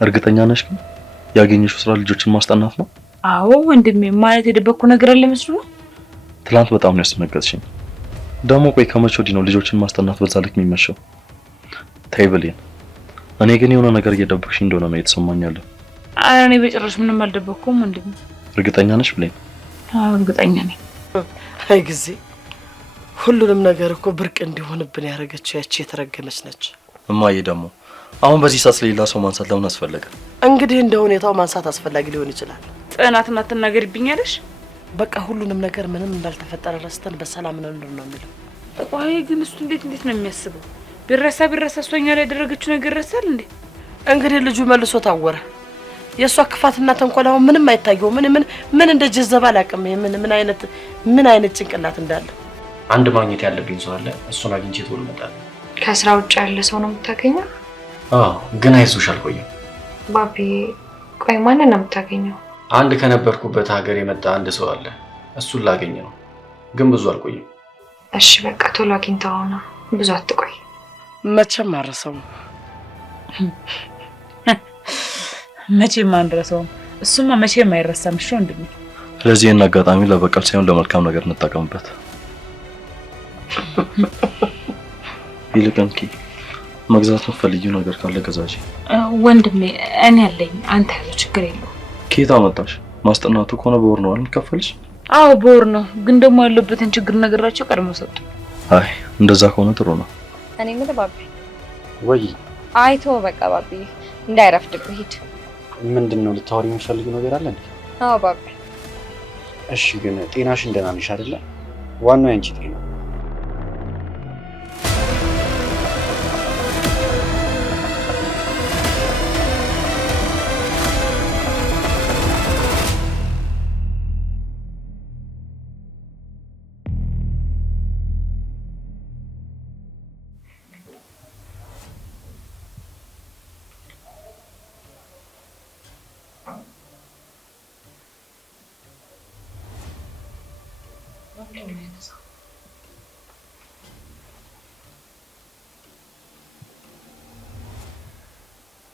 እርግጠኛ ነሽ ግን ያገኘሽው ስራ ልጆችን ማስጠናት ነው? አዎ ወንድሜ፣ ማለት የደበቅኩ ነገር አለ መስሎ ነው? ትላንት በጣም ነው ያስደነገጥሽኝ። ደግሞ ቆይ ከመቼ ወዲህ ነው ልጆችን ማስጠናት በዛ ልክ የሚመሸው? ተይ ብሌን፣ እኔ ግን የሆነ ነገር እየደበቅሽ እንደሆነ ነው የተሰማኝ ያለው። ኧረ እኔ በጭራሽ ምንም አልደበቅኩም ወንድሜ። እርግጠኛ ነሽ ብሌን? አዎ እርግጠኛ ነኝ። አይ ጊዜ ሁሉንም ነገር እኮ ብርቅ እንዲሆንብን ያደረገችው ያቺ የተረገመች ነች። እማዬ ደግሞ አሁን በዚህ ሰዓት ሌላ ሰው ማንሳት ለምን አስፈለገ? እንግዲህ እንደ ሁኔታው ማንሳት አስፈላጊ ሊሆን ይችላል። ጽናትና ትናገርብኛለሽ? በቃ ሁሉንም ነገር ምንም እንዳልተፈጠረ ረስተን በሰላም ነው የሚለው። ቆይ ግን እሱ እንዴት ነው የሚያስበው? ቢረሳ እሷኛ ላይ ያደረገችው ነገር ረሳል እንዴ? እንግዲህ ልጁ መልሶ ታወረ። የእሷ ክፋትና ተንኮል አሁን ምንም አይታየው። ምን እንደ ጀዘባ አላውቅም። ምን አይነት ጭንቅላት እንዳለ። አንድ ማግኘት ያለብኝ ሰው አለ። እሱን አግኝቼ ቶሎ እመጣለሁ። ከስራ ውጭ ያለ ሰው ነው የምታገኘው? አዎ፣ ግን አይዞሽ አልቆይም። ባቢ፣ ቆይ ማንን ነው የምታገኘው? አንድ ከነበርኩበት ሀገር የመጣ አንድ ሰው አለ። እሱን ላገኝ ነው፣ ግን ብዙ አልቆይም። እሺ በቃ ቶሎ አግኝተውና ብዙ አትቆይ። መቼም አልረሳውም። መቼም አንረሳውም። እሱማ መቼም አይረሳም። እሺ ወንድሜ፣ ስለዚህ ይህን አጋጣሚ ለበቀል ሳይሆን ለመልካም ነገር እንጠቀምበት። ይልቅ መግዛት የምትፈልጊው ነገር ካለ ገዛጂ። ወንድሜ እኔ ያለኝ አንተ ያለው ችግር የለውም። ኬታ መጣሽ? ማስጠናቱ ከሆነ በወር ነው አይደል ከፈልሽ? አዎ በወር ነው፣ ግን ደግሞ ያለበትን ችግር ነገራቸው ቀድሞ ሰጡ። አይ እንደዛ ከሆነ ጥሩ ነው። እኔ ምን ባቢ ወይ አይቶ በቃ ባቢ እንዳይረፍድብህ ሂድ። ምንድነው ልታወሪ የምትፈልጊው ነገር አለ እንዴ? አዎ ባቢ። እሺ ግን ጤናሽን ደህና ነሽ አይደለ? ዋናው ያንቺ ጤና።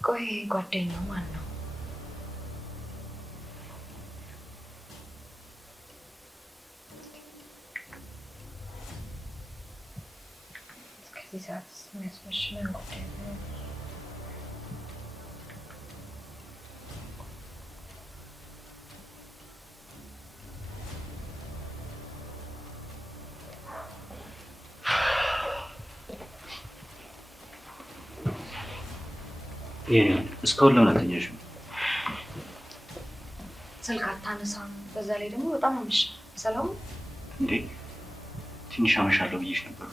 ቆይ ጓደኛው ማን ነው? ከዚህ ሰዓት የሚያስመሽለን ጉዳይ ነው። እስካሁን ለምን አልተኛሽም? ስልክ አታነሳም። በዛ ላይ ደግሞ በጣም አመሻ። ሰላም እንዴ? ትንሽ አመሻለሁ ብዬሽ ነበር።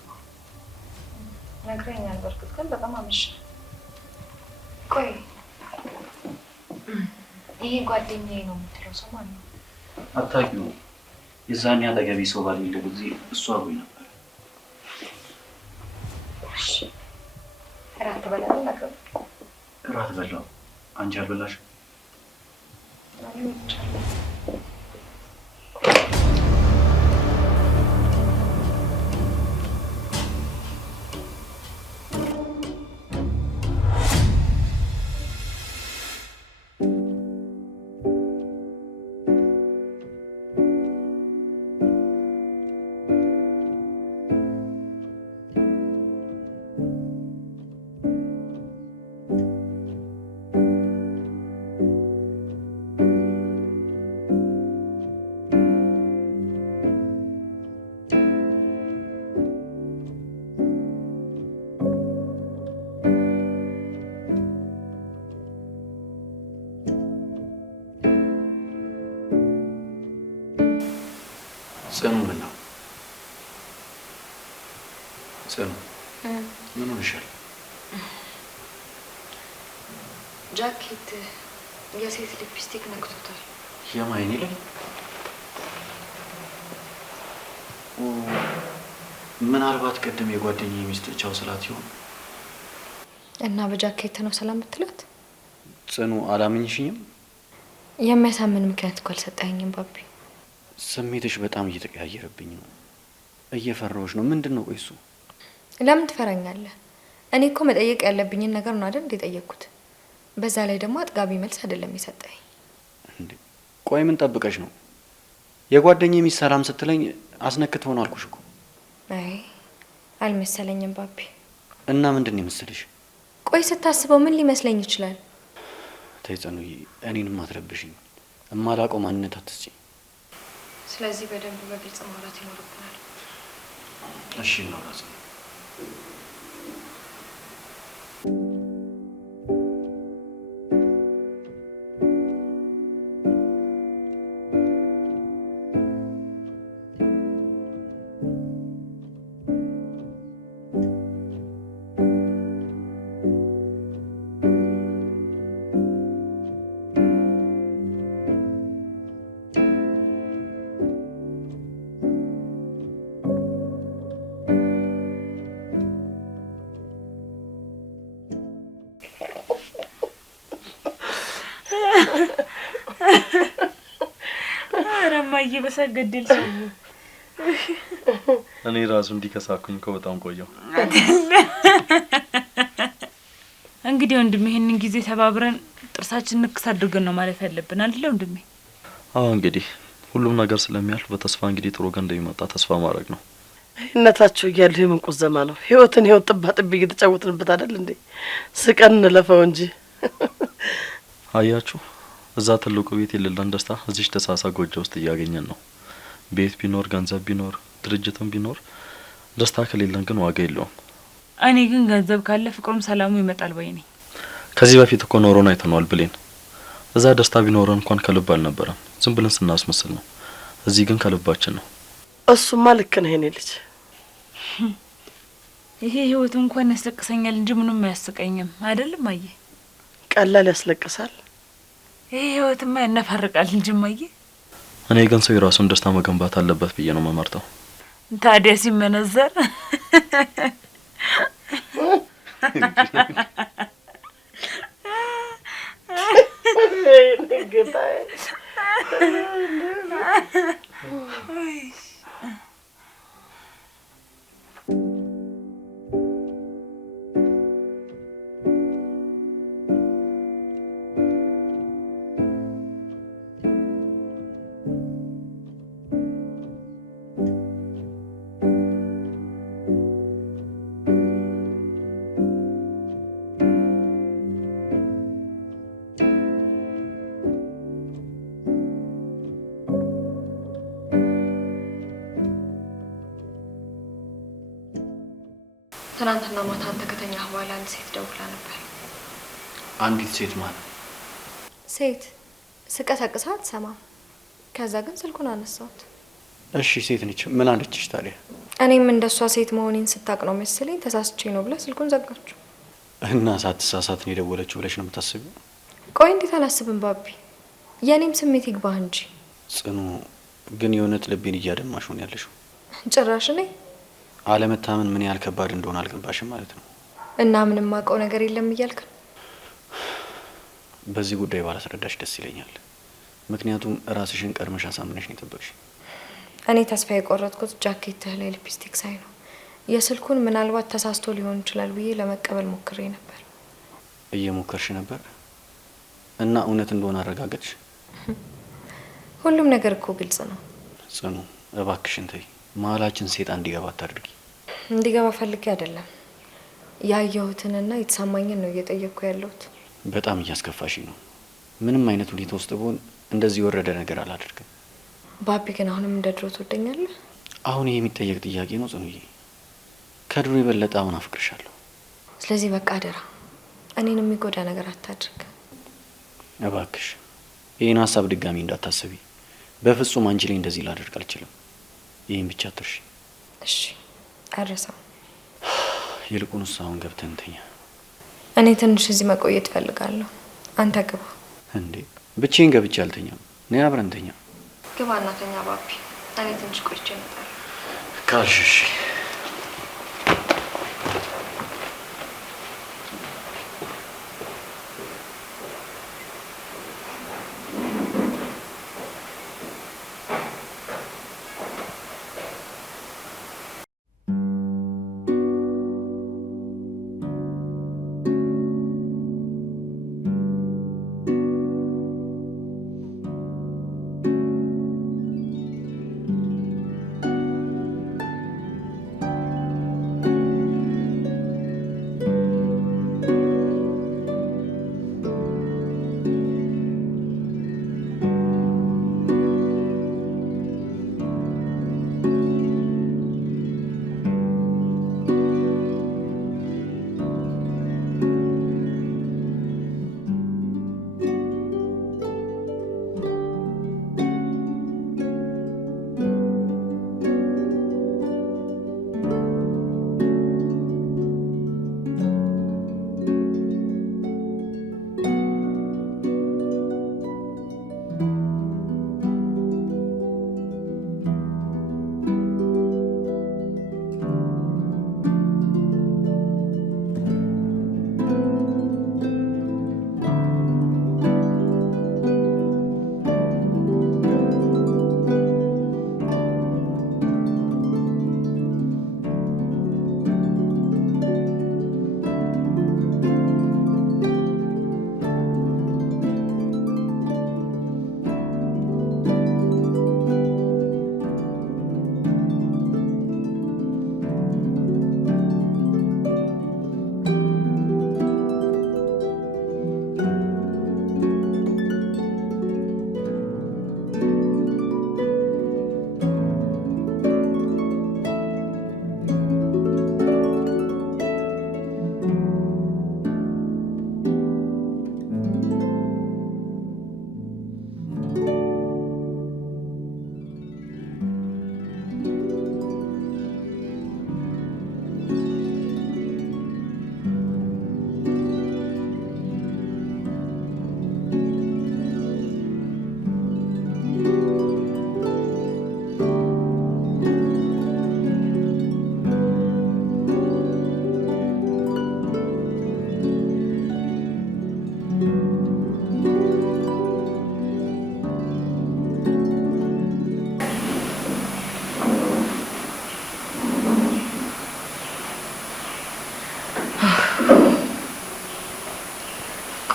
ነግረኛል። በርግጥ ግን በጣም አመሻ። ቆይ ይሄ ጓደኛዬ ነው የምትለው ሰው ማን ነው? አታውቂውም? የዛኔ አጠገቤ ሰው ባልሌለ ጊዜ እሱ አብሮኝ ነበር። እራት በላን ነገር እራት በላው። አንቺ አልበላሽም? ጽኑ ምን ነው? ጽኑ ምን ሆነሻል? ጃኬት የሴት ሊፕስቲክ ነክቶታል። የማይኔ ላይ ምናልባት ቅድም የጓደኛዬ ሚስት ቻው ስላት ይሆን? እና በጃኬት ነው ሰላም የምትላት? ጽኑ አላመኝሽኝም? የሚያሳምን ምክንያት እኮ አልሰጠኸኝም ባቢ። ስሜትሽ በጣም እየተቀያየረብኝ ነው። እየፈራሁሽ ነው። ምንድነው? ቆይ እሱ ለምን ትፈራኛለህ? እኔ እኮ መጠየቅ ያለብኝን ነገር ነው አይደል የጠየቅኩት። በዛ ላይ ደግሞ አጥጋቢ መልስ አይደለም የሰጠኝ። እንዴ ቆይ ምን ጠብቀሽ ነው? የጓደኛዬ ሚስት ሰላም ስትለኝ አስነክቶ ነው አልኩሽ እኮ። አይ አልመሰለኝም ባቢ። እና ምንድን ነው የመሰለሽ? ቆይ ስታስበው ምን ሊመስለኝ ይችላል? ተይ ጽኑዬ፣ እኔንም አትረብሽኝ። እማላውቀው ማንነት አትስጪኝ። ስለዚህ በደንብ በግልጽ ማውራት ይኖርብናል። እሺ እናውራ ጽኑ። አረማዬ በሰገደል እኔ ራሱ እንዲከሳኩኝ እኮ በጣም ቆየው። እንግዲህ ወንድሜ ይሄንን ጊዜ ተባብረን ጥርሳችን ንክስ አድርገን ነው ማለት ያለብን አይደል ወንድሜ? አዎ እንግዲህ ሁሉም ነገር ስለሚያልፍ በተስፋ እንግዲህ ጥሩ ቀን እንደሚመጣ ተስፋ ማድረግ ነው። እናታችሁ እያሉ የምንቁስ ዘማ ነው። ህይወትን ህይወት ጥባ ጥብ እየተጫወትንበት አይደል እንዴ? ስቀን እንለፈው እንጂ። አያችሁ እዛ ትልቁ ቤት የሌለን ደስታ እዚች ደሳሳ ጎጆ ውስጥ እያገኘን ነው። ቤት ቢኖር ገንዘብ ቢኖር ድርጅትም ቢኖር ደስታ ከሌለን ግን ዋጋ የለውም። እኔ ግን ገንዘብ ካለ ፍቅሩም ሰላሙ ይመጣል ባይ ነኝ። ከዚህ በፊት እኮ ኖሮን አይተነዋል ብሌን። እዛ ደስታ ቢኖረን እንኳን ከልብ አልነበረም፣ ዝም ብለን ስናስመስል ነው። እዚህ ግን ከልባችን ነው። እሱማ ልክ ነህ የኔ ልጅ። ይሄ ህይወት እንኳን ያስለቅሰኛል እንጂ ምንም አያስቀኝም አይደለም አየ? ቀላል ያስለቅሳል። ይሄ ህይወትማ ያነፋርቃል እንጂ ማየ። እኔ ግን ሰው የራሱን ደስታ መገንባት አለበት ብዬ ነው መመርጠው። ታዲያ ሲመነዘር ትናንትና ማታ አንተ ከተኛህ በኋላ አንድ ሴት ደውላ ነበር። አንዲት ሴት ማለት? ሴት ስቀሰቅሳት አትሰማም። ከዛ ግን ስልኩን አነሳሁት። እሺ ሴት ነች። ምን አለችሽ ታዲያ? እኔም እንደሷ ሴት መሆኔን ስታቅ ነው መሰለኝ ተሳስቼ ነው ብላ ስልኩን ዘጋችሁ። እና ሳትሳሳት ነው የደወለችው ብለሽ ነው የምታስቢው? ቆይ እንዴት አላስብም ባቢ፣ የኔም ስሜት ይግባህ እንጂ። ጽኑ ግን የእውነት ልቤን እያደማሽ ሆን ያለሽው። ጭራሽ እኔ አለመታመን ምን ያህል ከባድ እንደሆነ አልገባሽም ማለት ነው። እና ምንም ማውቀው ነገር የለም እያልክ ነው? በዚህ ጉዳይ ባላስረዳሽ ደስ ይለኛል። ምክንያቱም ራስሽን ቀድመሽ አሳምነሽ ነው የጠበቅሽ። እኔ ተስፋ የቆረጥኩት ጃኬትህ ላይ ሊፕስቲክ ሳይ ነው። የስልኩን ምናልባት ተሳስቶ ሊሆን ይችላል ብዬ ለመቀበል ሞክሬ ነበር። እየሞከርሽ ነበር እና እውነት እንደሆነ አረጋገጥሽ? ሁሉም ነገር እኮ ግልጽ ነው። ጽኑ እባክሽን ተይ። መሀላችን ሴጣን እንዲገባ አታድርጊ። እንዲገባ ፈልጌ አይደለም፣ ያየሁትንና የተሰማኝን ነው እየጠየቅኩ ያለሁት። በጣም እያስከፋሽ ነው። ምንም አይነት ሁኔታ ውስጥ ብሆን እንደዚህ የወረደ ነገር አላደርግም። ባቢ ግን አሁንም እንደ ድሮ ትወደኛለህ? አሁን ይሄ የሚጠየቅ ጥያቄ ነው ጽኑዬ። ከድሮ የበለጠ አሁን አፍቅርሻለሁ። ስለዚህ በቃ አደራ እኔን የሚጎዳ ነገር አታድርግ እባክሽ። ይህን ሀሳብ ድጋሚ እንዳታስቢ። በፍጹም አንቺ ላይ እንደዚህ ላደርግ አልችልም። ይህን ብቻ አትርሺ እሺ? አረሳው። ይልቁንስ አሁን ገብተን እንተኛ። እኔ ትንሽ እዚህ መቆየት እፈልጋለሁ። አንተ ግባ። እንዴ ብቻዬን ገብቼ አልተኛም። ነይ አብረን እንተኛ። ግባ እና ተኛ ባቢ። እኔ ትንሽ ቆይቼ እመጣለሁ ካልሽ እሺ።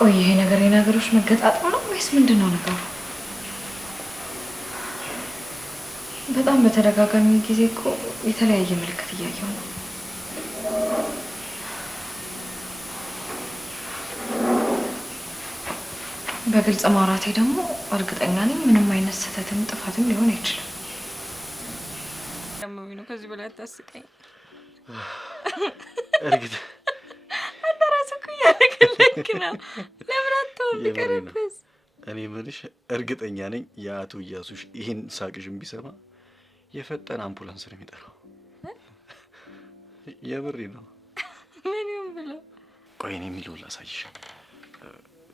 ቆይ ይሄ ነገር የነገሮች መገጣጠም ነው ወይስ ምንድነው ነገሩ? በጣም በተደጋጋሚ ጊዜ እኮ የተለያየ ምልክት እያየሁ ነው። በግልጽ ማውራቴ ደግሞ እርግጠኛ ነኝ ምንም አይነት ስህተትም ጥፋትም ሊሆን አይችልም። ደምሚ ነው ከዚህ በላይ አታስቀኝ። እርግጥ አንተ ራስህ እኮ እያለቀለክ ነው። ለምን አትተውም ቢቀርብስ? እኔ የምልሽ እርግጠኛ ነኝ የአቶ እያሱሽ ይህን ሳቅሽን ቢሰማ የፈጠነ አምቡላንስ ነው የሚጠራው። የምሬ ነው። ምን ይሁን ብለው? ቆይ እኔ የሚለውን ላሳይሽ።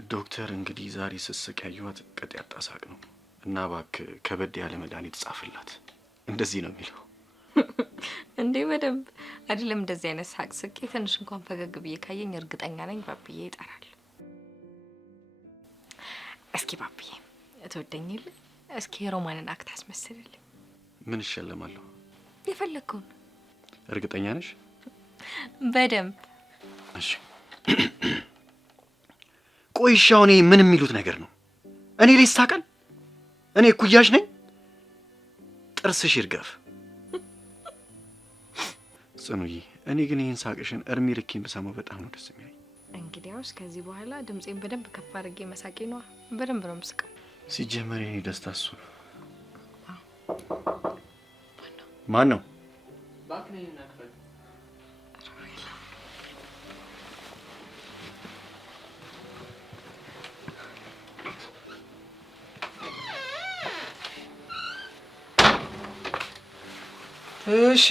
ዶክተር እንግዲህ ዛሬ ስስቅ ያየኋት ቅጥ ያጣ ሳቅ ነው እና እባክህ ከበድ ያለ መድኃኒት ጻፍላት፣ እንደዚህ ነው የሚለው። እንዴ በደንብ አይደለም እንደዚህ አይነት ሳቅ ስቄ ትንሽ እንኳን ፈገግ ብዬ ካየኝ እርግጠኛ ነኝ ባብዬ ይጠራል። እስኪ ባብዬ እትወደኝል? እስኪ ሮማንን አክት አስመስልልኝ። ምን ይሸለማለሁ? የፈለግከውን። እርግጠኛ ነሽ? በደንብ። እሺ ቆይ እሺ፣ አሁን ምን የሚሉት ነገር ነው? እኔ ላይ ይሳቃል? እኔ እኩያሽ ነኝ? ጥርስሽ ይርገፍ ጽኑዬ። እኔ ግን ይህን ሳቅሽን እርሜ ልኬን ብሰማው በጣም ነው ደስ የሚለኝ። እንግዲያውስ ከዚህ በኋላ ድምጼን በደንብ ከፍ አድርጌ መሳቄ ነዋ። በደንብ ነው የምስቀው። ሲጀመር የኔ ደስታ እሱ ነው። ማን ነው? እሺ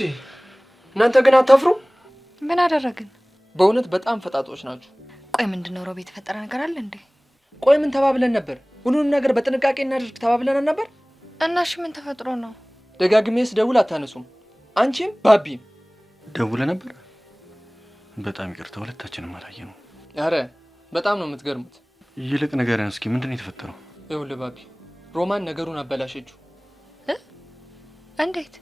እናንተ ግን አታፍሩ? ምን አደረግን? በእውነት በጣም ፈጣጦች ናችሁ። ቆይ ምንድነው ሮቤ የተፈጠረ ነገር አለ እንዴ? ቆይ ምን ተባብለን ነበር? ሁሉንም ነገር በጥንቃቄ እናድርግ ተባብለን ነበር። እና እሺ ምን ተፈጥሮ ነው? ደጋግሜ ስደውል አታነሱም። አንቺም ባቢም ደውለ ነበር? በጣም ይቅርታ፣ ሁለታችንም አላየነው። አረ በጣም ነው የምትገርሙት። ይልቅ ንገረን እስኪ ምንድነው የተፈጠረው? ይኸውልህ ባቢ፣ ሮማን ነገሩን አበላሸችው። እንዴት?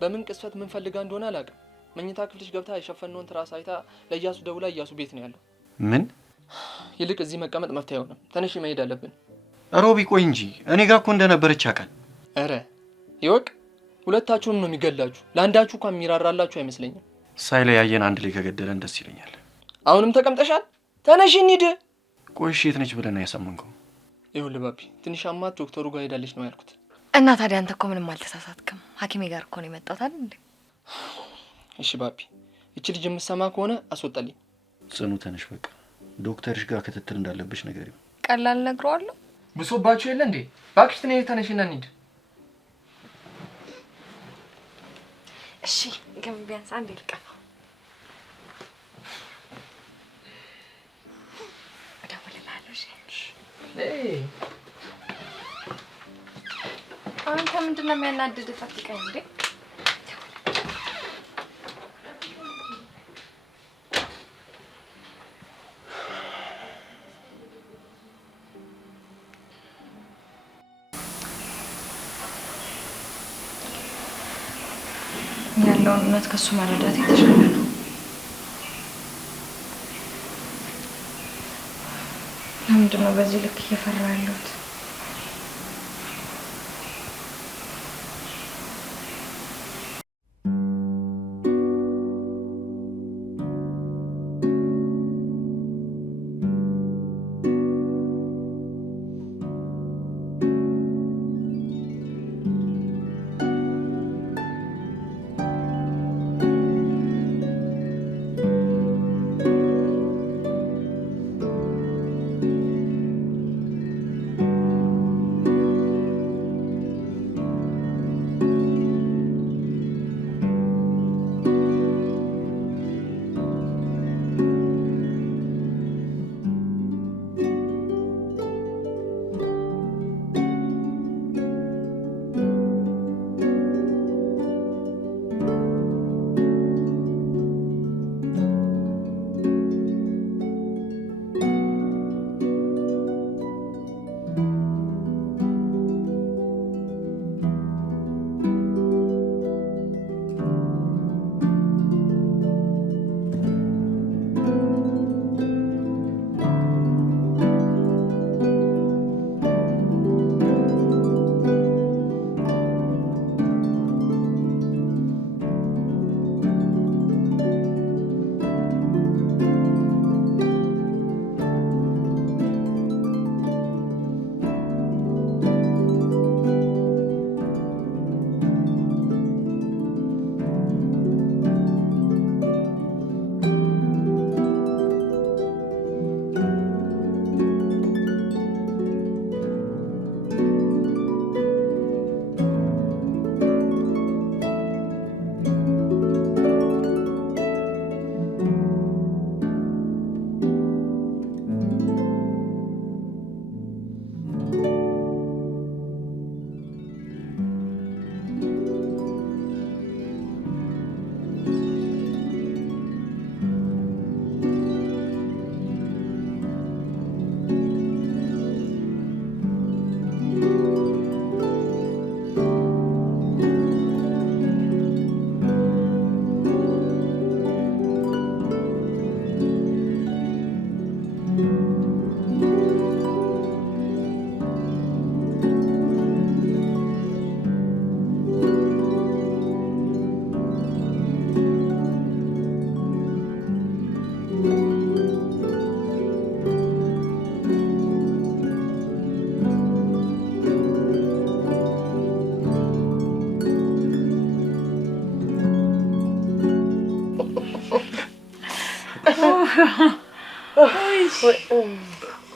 በምን ቅስፈት ምን ፈልጋ እንደሆነ አላውቅም። መኝታ ክፍልሽ ገብታ የሸፈነውን ትራስ አይታ ለእያሱ ደውላ እያሱ ቤት ነው ያለው። ምን? ይልቅ እዚህ መቀመጥ መፍትሄ አይሆንም። ተነሽ መሄድ አለብን። ሮቢ ቆይ እንጂ እኔ ጋር እኮ እንደነበረች ያውቃል። አረ ይወቅ፣ ሁለታችሁንም ነው የሚገላችሁ። ለአንዳችሁ እንኳን የሚራራላችሁ አይመስለኝም። ሳይለያየን አንድ ላይ ከገደለን ደስ ይለኛል። አሁንም ተቀምጠሻል? ተነሽ እንሂድ። ቆይ እሺ የት ነች ብለን ያሰማንከው? ይኸውልህ ባቢ፣ ትንሽ አማት ዶክተሩ ጋር ሄዳለች ነው ያልኩት። እና ታዲያ አንተ እኮ ምንም አልተሳሳትክም። ሐኪሜ ጋር እኮ ነው የመጣሁት አይደል እንዴ? እሺ ባቢ፣ እቺ ልጅ የምትሰማ ከሆነ አስወጣልኝ። ጽኑ ተነሽ፣ በቃ ዶክተርሽ ጋር ክትትል እንዳለብሽ ነገር ይሁን። ቀላል ነግረዋለሁ። ብሶባችሁ የለ እንዴ? እባክሽ ተነሽና እንሂድ። እሺ ግን ቢያንስ አንድ ልቀፋ። እደውልልሃለሁ። እሺ አንተ ምንድን ነው የሚያናድድ? ጠብቀኝ እንዴ። ያለውን እውነት ከሱ መረዳት የተሻለ ነው። ለምንድን ነው በዚህ ልክ እየፈራ ያለሁት?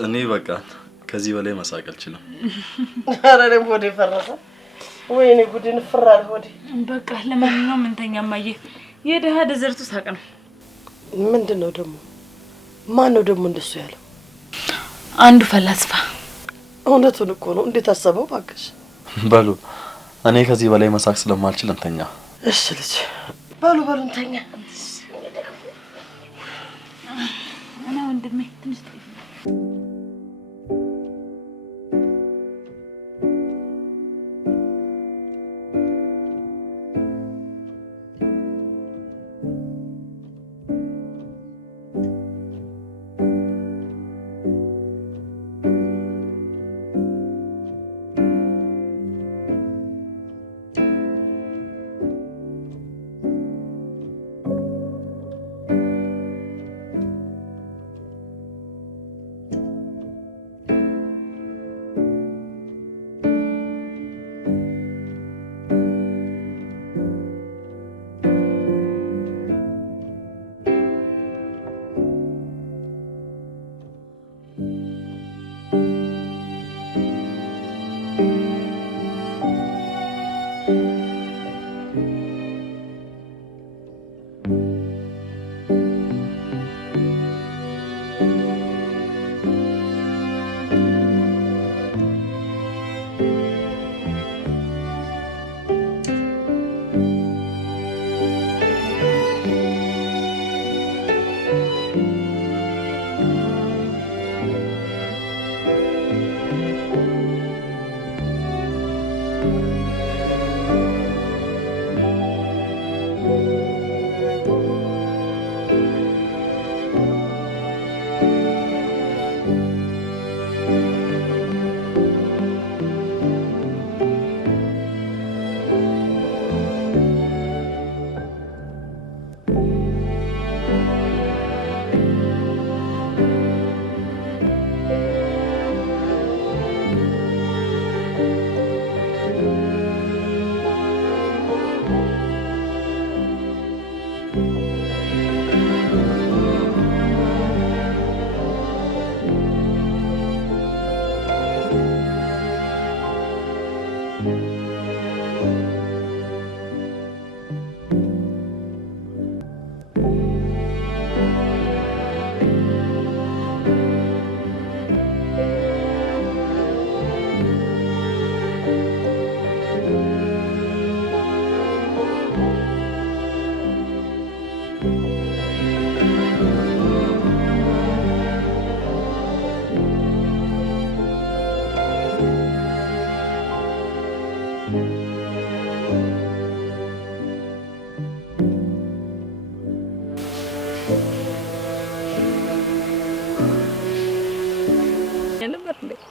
እኔ በቃ ከዚህ በላይ መሳቅ አልችልም። ኧረ እኔም ሆዴ ፈረሰ። ወይኔ ጉድን ፍራል ሆዴ። በቃ ለማንኛውም እንተኛ ማየ የደሃ ደዘርቱ ሳቅ ነው። ምንድነው ደግሞ? ማን ነው ደግሞ እንደሱ ያለው? አንዱ ፈላስፋ። እውነቱን እኮ ነው። እንዴት አሰበው ባክሽ? በሉ እኔ ከዚህ በላይ መሳቅ ስለማልችል እንተኛ። እሺ ልጅ በሉ እንተኛ። እና ወንድሜ ትንሽ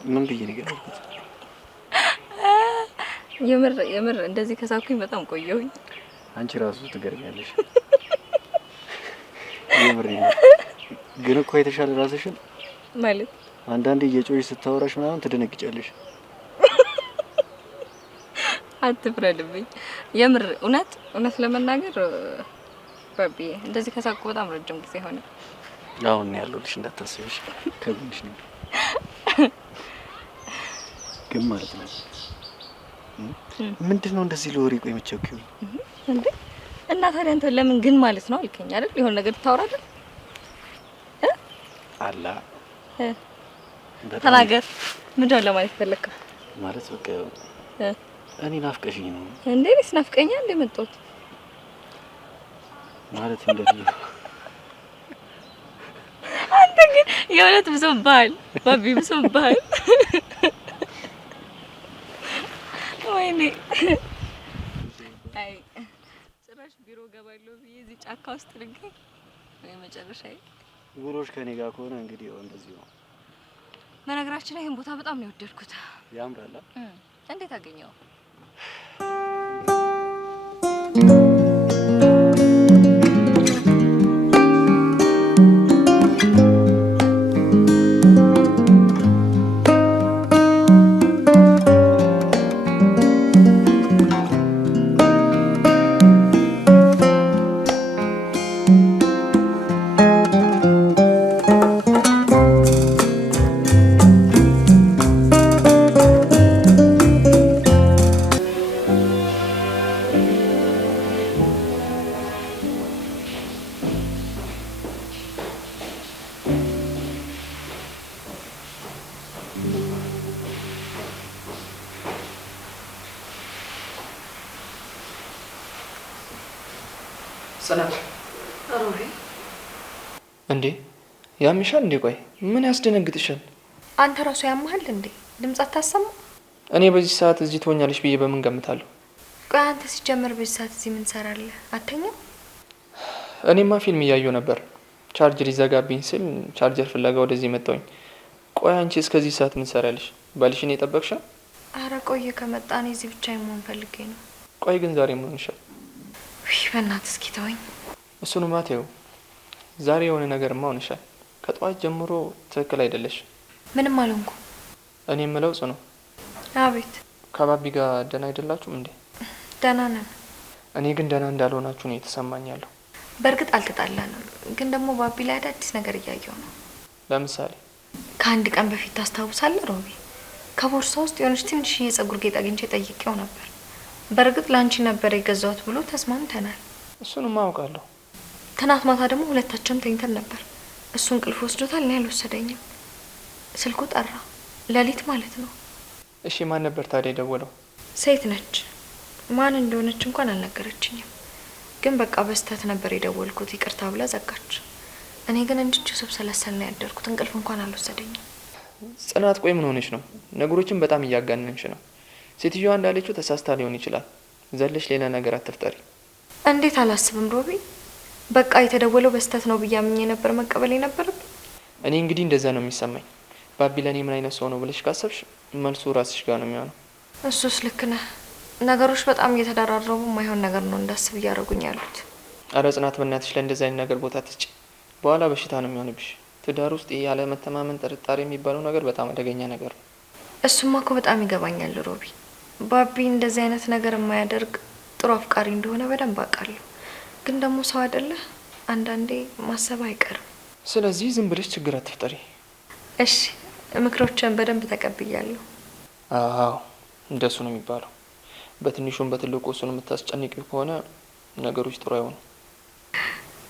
ምን ብዬ ነገር የምር እንደዚህ ከሳኩኝ በጣም ቆየሁኝ። አንቺ ራሱ ትገርሚያለሽ። የምር ግን እኮ የተሻለ ራስሽን ማለት አንዳንዴ እየጮሽ ስታወራሽ ምናምን ትደነግጫለሽ። አትፍረድብኝ። የምር እውነት ለመናገር ባቢ እንደዚህ ከሳኩ በጣም ረጅም ጊዜ ሆነ። አሁን ያለሁልሽ እንዳታስብሽ ከጎንሽ ነኝ። ግን ማለት ነው ምንድነው እንደዚህ ለወሬ ቆይ መቸኩኝ እንዴ? እና ታዲያ አንተ ለምን ግን ማለት ነው አልከኝ አይደል? የሆነ ነገር ታወራለህ አላ ተናገር። ምንድነው ለማለት ፈለከው? ማለት በቃ እኔ ናፍቀሽኝ ነው እንዴ? እኔስ ናፍቀኛ እንደ መጣሁት ማለት እንደዚህ አንተ ግን የእውነት ብሶብሃል ባቢ፣ ብሶብሃል። ወይኔ አይ ጭራሽ ቢሮ ገባለሁ ብዬ እዚህ ጫካ ውስጥ ልገኝ ወይ መጨረሻዬ። ውሎሽ ከኔ ጋር ከሆነ እንግዲህ ያው እንደዚህ ነው። በነገራችን ላይ ይሄን ቦታ በጣም ነው የወደድኩት። ያምራል። እንዴት አገኘው? ጽናት ሮቢ እንዴ ያምሻል እንዴ? ቆይ ምን ያስደነግጥሻል? አንተ ራሱ ያመሃል እንዴ? ድምጽ አታሰማ? እኔ በዚህ ሰዓት እዚህ ትሆኛለሽ ብዬ በምን ገምታለሁ? ቆይ አንተ ሲጀመር በዚህ ሰዓት እዚህ ምን ሰራለህ? አተኛም? እኔማ ፊልም እያየሁ ነበር። ቻርጀር ይዘጋብኝ ስል ቻርጀር ፍለጋ ወደዚህ መጣሁኝ። ቆይ አንቺ እስከዚህ ሰዓት ምን ሰራለሽ? ባልሽን የጠበቅሽው? አረ ቆየ ከመጣ እኔ እዚህ ብቻ የመሆን ፈልጌ ነው። ቆይ ግን ዛሬ ምን ሆነሻል? በእናትህ እስኪ ተወኝ። እሱንማ ተይው። ዛሬ የሆነ ነገርማ ሆነሻል። ከጠዋት ጀምሮ ትክክል አይደለሽ። ምንም አልሆንኩ። እኔ የምለው ጽኑ፣ አቤት። ከባቢ ጋር ደህና አይደላችሁም እንዴ? ደህና ነን። እኔ ግን ደህና እንዳልሆናችሁ ነው የተሰማኛለሁ። በእርግጥ አልተጣላንም፣ ግን ደግሞ ባቢ ላይ አዳዲስ ነገር እያየው ነው። ለምሳሌ ከአንድ ቀን በፊት ታስታውሳለህ ሮቢ? ከቦርሳ ውስጥ የሆነች ትንሽ የጸጉር ጌጥ አግኝቼ ጠይቄው ነበር። በእርግጥ ለአንቺ ነበር የገዛሁት ብሎ ተስማምተናል። እሱንማ አውቃለሁ። ትናንት ማታ ደግሞ ሁለታችንም ተኝተን ነበር። እሱ እንቅልፍ ወስዶታል፣ እኔ አልወሰደኝም። ስልኩ ጠራ፣ ሌሊት ማለት ነው። እሺ ማን ነበር ታዲያ የደወለው? ሴት ነች። ማን እንደሆነች እንኳን አልነገረችኝም። ግን በቃ በስተት ነበር የደወልኩት ይቅርታ ብላ ዘጋች። እኔ ግን እንድቹ ስብሰለሰል ነው ያደርኩት። እንቅልፍ እንኳን አልወሰደኝም። ጽናት ቆይ ምን ሆነች ነው? ነገሮችን በጣም እያጋነንሽ ነው። ሴትዮዋ እንዳለችው ተሳስታ ሊሆን ይችላል። ዘለሽ ሌላ ነገር አትፍጠሪ። እንዴት አላስብም ሮቢ? በቃ የተደወለው በስተት ነው ብዬ አምኜ ነበር መቀበል የነበረብኝ። እኔ እንግዲህ እንደዛ ነው የሚሰማኝ። ባቢ ለኔ ምን አይነት ሰው ነው ብለሽ ካሰብሽ መልሱ ራስሽ ጋር ነው የሚሆነው። እሱስ ልክ ነህ። ነገሮች በጣም እየተደራረቡ ማይሆን ነገር ነው እንዳስብ እያደረጉኝ ያሉት። አረ ጽናት በእናትሽ ለእንደዛ አይነት ነገር ቦታ ትስጪ። በኋላ በሽታ ነው የሚሆንብሽ። ትዳር ውስጥ ያለ መተማመን ጥርጣሬ የሚባለው ነገር በጣም አደገኛ ነገር ነው። እሱማ እኮ በጣም ይገባኛል ሮቢ። ባቢ እንደዚህ አይነት ነገር የማያደርግ ጥሩ አፍቃሪ እንደሆነ በደንብ አውቃለሁ። ግን ደግሞ ሰው አይደለ፣ አንዳንዴ ማሰብ አይቀርም። ስለዚህ ዝም ብለሽ ችግር አትፍጠሪ። እሺ ምክሮችን በደንብ ተቀብያለሁ። አዎ እንደሱ ነው የሚባለው። በትንሹም በትልቁ እሱን የምታስጨንቂው ከሆነ ነገሮች ጥሩ አይሆኑ።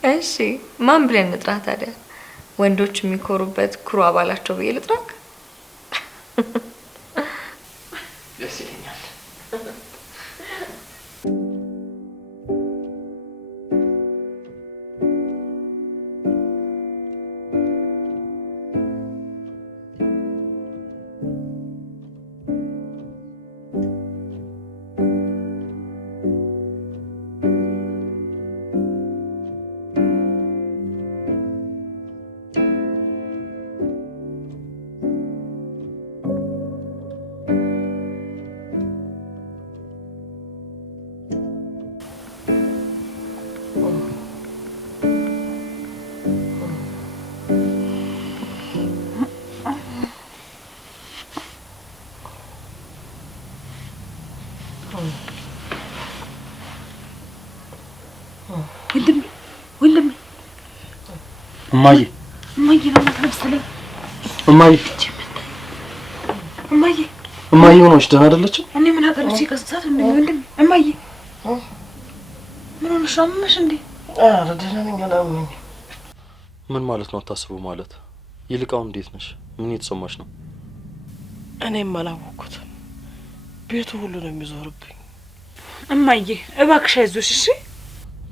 እሺ ማን ብለን እንጥራ ታዲያ? ወንዶች የሚኮሩበት ኩሩ አባላቸው ብዬ ልጥራክ? ደስ ይለኛል። ወንድሜ እማዬ በእናትህ መሰለኝ። እማዬ እማዬ ምን ሆነሽ? ደህና አይደለችም? እኔ ምን አቀርብ ሲቀስታት እንዴ? ወንድሜ እማዬ ምን ሆነሽ? አመመሽ እንዴ? ኧረ ደህና ነኝ አላመመኝም። ምን ማለት ነው አታስቡ ማለት? ይልቃው እንዴት ነሽ? ምን እየተሰማሽ ነው? እኔም አላወኩትም። ቤቱ ሁሉ ነው የሚዞርብኝ። እማዬ እባክሽ አይዞሽ እሺ።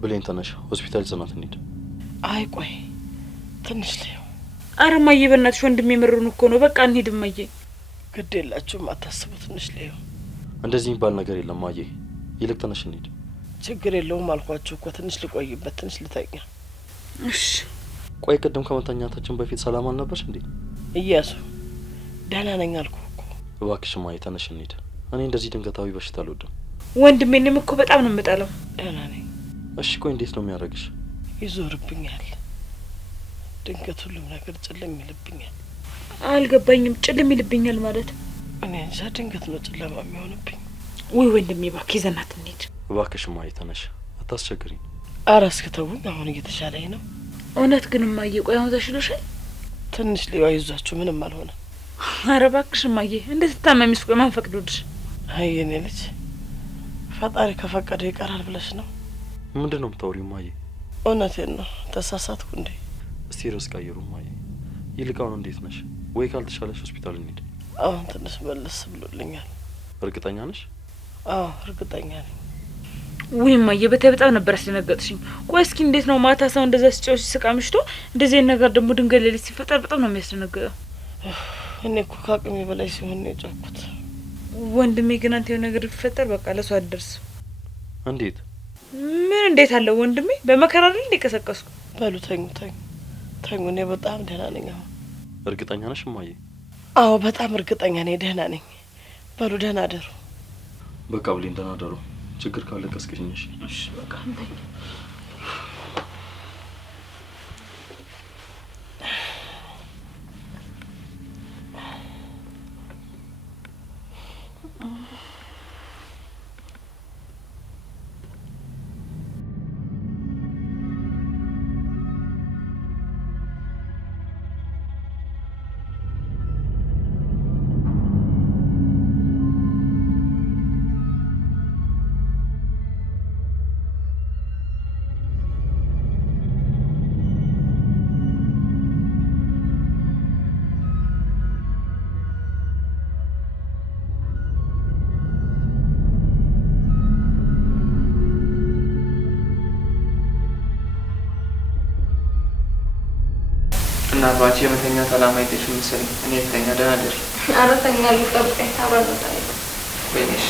ብሌን ተነሽ፣ ሆስፒታል ጽናት እንሂድ። አይ ቆይ ትንሽ ልየው። አረ እማዬ በእናትሽ ወንድሜ የምሩን እኮ ነው። በቃ እንሂድ እማዬ። ግድ የላችሁም አታስቡ፣ ትንሽ ልየው። እንደዚህ የሚባል ነገር የለም እማዬ። ይልቅ ተነሽ እንሂድ። ችግር የለውም አልኳችሁ እኮ ትንሽ ልቆይበት፣ ትንሽ ልተኛ። እሺ ቆይ ቅድም ከመተኛታችን በፊት ሰላም አልነበርሽ እንዴ? እያሱ ደህና ነኝ አልኩህ እኮ። እባክሽ እማዬ ተነሽ እንሂድ። እኔ እንደዚህ ድንገታዊ በሽታ አልወድም። ወንድሜ እኔም እኮ በጣም ነው የምጠላው። ደህና ነኝ። እሺ ቆይ እንዴት ነው የሚያደርግሽ? ይዞርብኛል። ድንገት ሁሉም ነገር ጭልም ይልብኛል። አልገባኝም። ጭልም ይልብኛል ማለት? እኔ እንጃ፣ ድንገት ነው ጨለማ የሚሆንብኝ። ወይ ወንድሜ እባክህ ይዘናት እንሂድ። እባክሽ እማዬ ተነሽ፣ አታስቸግሪኝ። ኧረ እስክተውኝ፣ አሁን እየተሻለኝ ነው። እውነት ግን እማዬ ቆይ አሁን ተሽሎሻል? ትንሽ ሊዋ ይዟችሁ ምንም አልሆነም። ኧረ እባክሽ እማዬ እንዴት ታመሚስ? ቆይ ማን ፈቅዶልሽ? አይ የኔ ልጅ ፈጣሪ ከፈቀደ ይቀራል ብለሽ ነው? ምንድን ነው የምታወሪው እማዬ? እውነቴን ነው። ተሳሳትኩ እንዴ? እስቲ ርዕስ ቀይሩ እማዬ። ይልቃውን እንዴት ነሽ? ወይ ካልተሻለሽ ሆስፒታል እንሂድ። አሁን ትንሽ መለስ ብሎልኛል። እርግጠኛ ነሽ? አዎ እርግጠኛ ነኝ። ወይማዬ በጣም ነበር ያስደነገጥሽኝ። ቆይ እስኪ እንዴት ነው ማታ ሰው እንደዛ ሲጮህ ሲስቃ ምሽቶ እንደዚህ ነገር ደግሞ ድንገት ሌሊት ሲፈጠር በጣም ነው የሚያስደነግጠው። እኔ እኮ ከአቅሜ በላይ ሲሆን ነው የጮኩት። ወንድሜ ግን አንተ የሆነ ነገር ቢፈጠር በቃ ለሱ አትደርስ። እንዴት? ምን እንዴት አለ ወንድሜ? በመከራ አይደል እንደቀሰቀስኩ። በሉ ተኙ። እኔ በጣም ደህና ነኝ አሁን። እርግጠኛ ነሽ እማዬ? አዎ በጣም እርግጠኛ ነኝ፣ ደህና ነኝ። በሉ ደህና አደሩ። በቃ ብሌን ደህና አደሩ። ችግር ካለ ቀስቅሽኝ። እሺ በቃ እንተኝ። እና ባንቺ የመተኛት ዓላማ አይተሽ መሰለኝ። እኔ ልተኛ፣ ደህና ደሪ። ኧረ ተኛለሁ፣ ጠብቀኝ፣ አብረን እንተኛለን። ወይኔሽ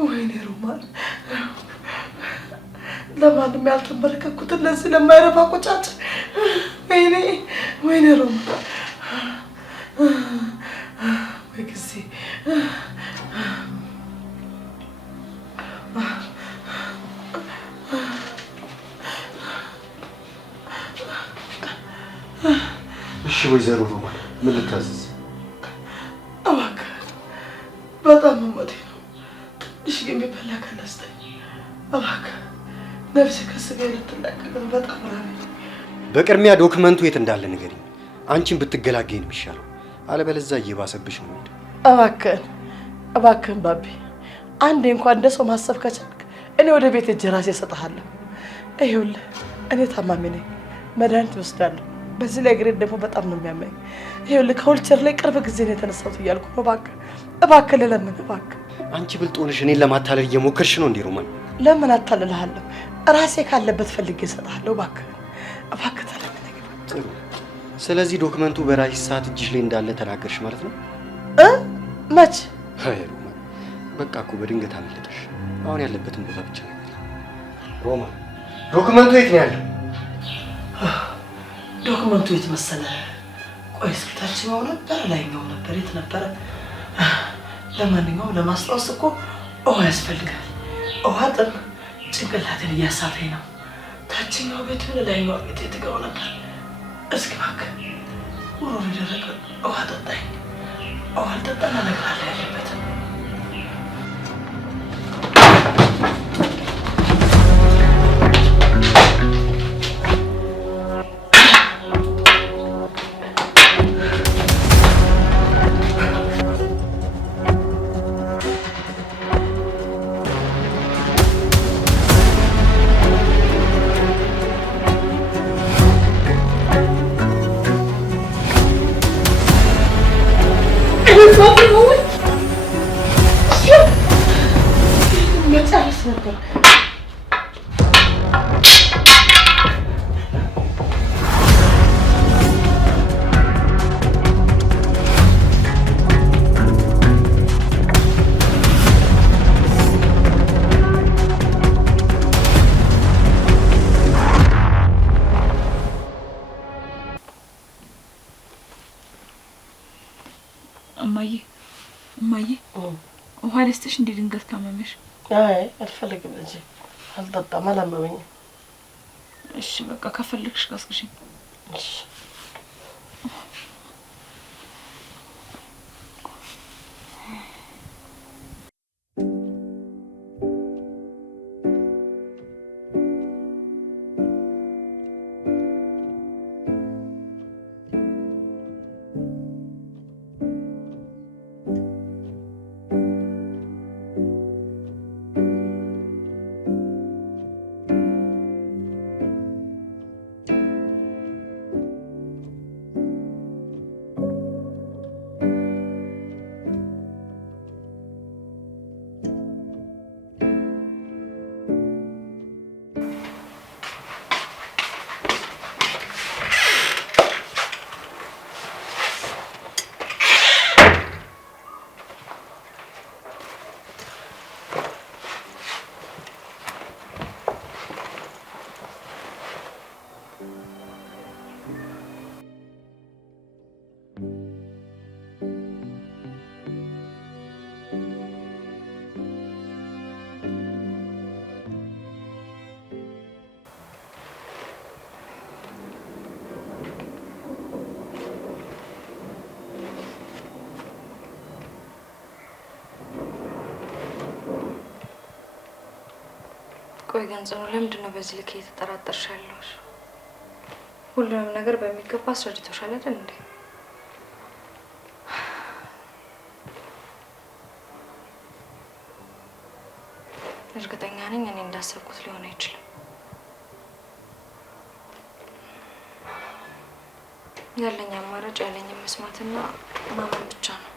ወይኔ ሮማን፣ ለማንም ያልተንበረከኩት ለዚህ ለማይረባ ቁጫጭ። ወይኔ ሮማን፣ ወይ ጊዜ። እሺ ወይዘሮ ሮማን ምን ልታዘዝ? እባክህ በጣም መሞቴ ነው። ትንሽ የሚበላ ካላስተኝ እባክህ፣ ነፍሴ ከስጋዬ ልትላቀቅ ነው። በጣም ራበኝ። በቅድሚያ ዶክመንቱ የት እንዳለ ንገሪኝ። አንቺን ብትገላገኝ ነው የሚሻለው፣ አለበለዚያ እየባሰብሽ ነው የሚሄደው። እባክህን ባቢ፣ አንዴ እንኳን እንደ ሰው ማሰብ ከቻልክ እኔ ወደ ቤት ሂጅ ራሴ እሰጥሃለሁ። ይኸውልህ እኔ ታማሚ ነኝ፣ መድኃኒት እወስዳለሁ። በዚህ ላይ እግሬን ደግሞ በጣም ነው የሚያመኝ። ይኸውልህ ከዊልቸር ላይ ቅርብ ጊዜ ነው የተነሳሁት እያልኩ ነው። እባክህ ልለምንህ፣ እባክህ። አንቺ ብልጥ ሆነሽ እኔን ለማታለል እየሞከርሽ ነው እንዴ ሮማን? ለምን አታልልሃለሁ? ራሴ ካለበት ፈልጌ እሰጥሃለሁ። እባክህ ተለምነኝ። ጥሩ። ስለዚህ ዶክመንቱ በራስሽ ሰዓት እጅሽ ላይ እንዳለ ተናገርሽ ማለት ነው? መች? አይ ሮማን፣ በቃ እኮ በድንገት አመለጠሽ። አሁን ያለበትን ቦታ ብቻ ነገር። ሮማን፣ ዶክመንቱ የት ነው ያለው? ዶክመንቱ የት መሰለህ? ቆይ እስኪ ታችኛው ነበር ላይኛው ነበር? የት ነበረ? ለማንኛውም ለማስታወስ እኮ ውሃ ያስፈልጋል። ውሃ ጥም ጭንቅላትን እያሳተኝ ነው። ታችኛው ቤት ሆነ ላይኛው ቤት የትገው ነበር? እስኪ እባክህ ጉሮሮ የደረቀ ውሃ ጠጣኝ። ውሃ አልጠጣና እነግርሃለሁ ያለበትን። ልስጥሽ እንዴ ድንገት ካመመሽ? አይ አልፈልግም እንጂ አልጠጣም አላመመኝም። እሺ በቃ ከፈለግሽ ቀስቅሽኝ። እሺ ቆይ ግን ጽኑ ለምንድን ነው በዚህ ልክ እየተጠራጠርሽ ያለሽ? ሁሉንም ነገር በሚገባ አስረድቶሻል አይደል እንዴ? እርግጠኛ ነኝ እኔ እንዳሰብኩት ሊሆን አይችልም። ያለኝ አማራጭ ያለኝ መስማትና ማመን ብቻ ነው።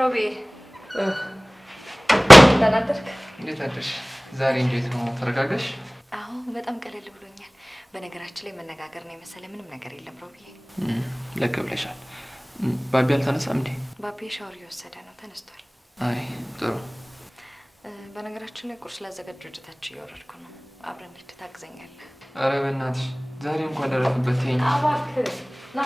ሮቢ ደህና አደርክ? እንዴት አደርሽ? ዛሬ እንዴት ነው? ተረጋጋሽ? አዎ በጣም ቀለል ብሎኛል። በነገራችን ላይ መነጋገር ነው የመሰለ ምንም ነገር የለም ሮቢ። ለቅ ብለሻል። ባቢ አልተነሳም እንዴ? ባቢ ሻወር እየወሰደ ነው። ተነስቷል። አይ ጥሩ። በነገራችን ላይ ቁርስ ላዘጋጅ ወደታች እየወረድኩ ነው። አብረን እንሂድ። ታግዘኛለህ? ኧረ በእናትሽ ዛሬ እንኳን ደረስኩበት። ተይኝ እባክህ ና።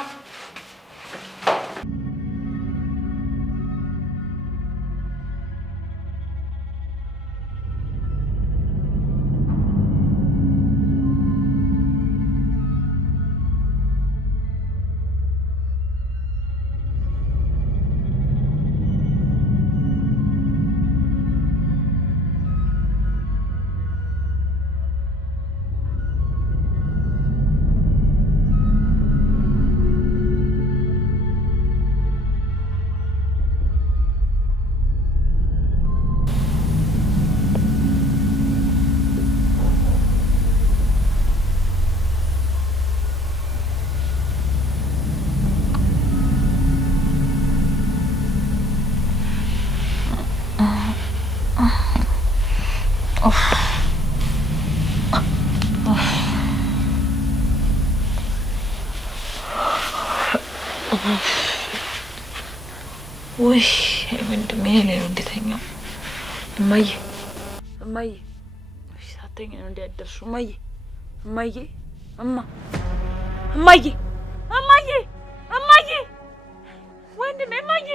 ወይ ወንድሜ ላይ ነው እንደተኛው። እማዬ እማዬ ሳተኛ ነው እንዲያደርሹ። እማዬ እማዬ እማዬ እማዬ እማዬ ወንድሜ እማዬ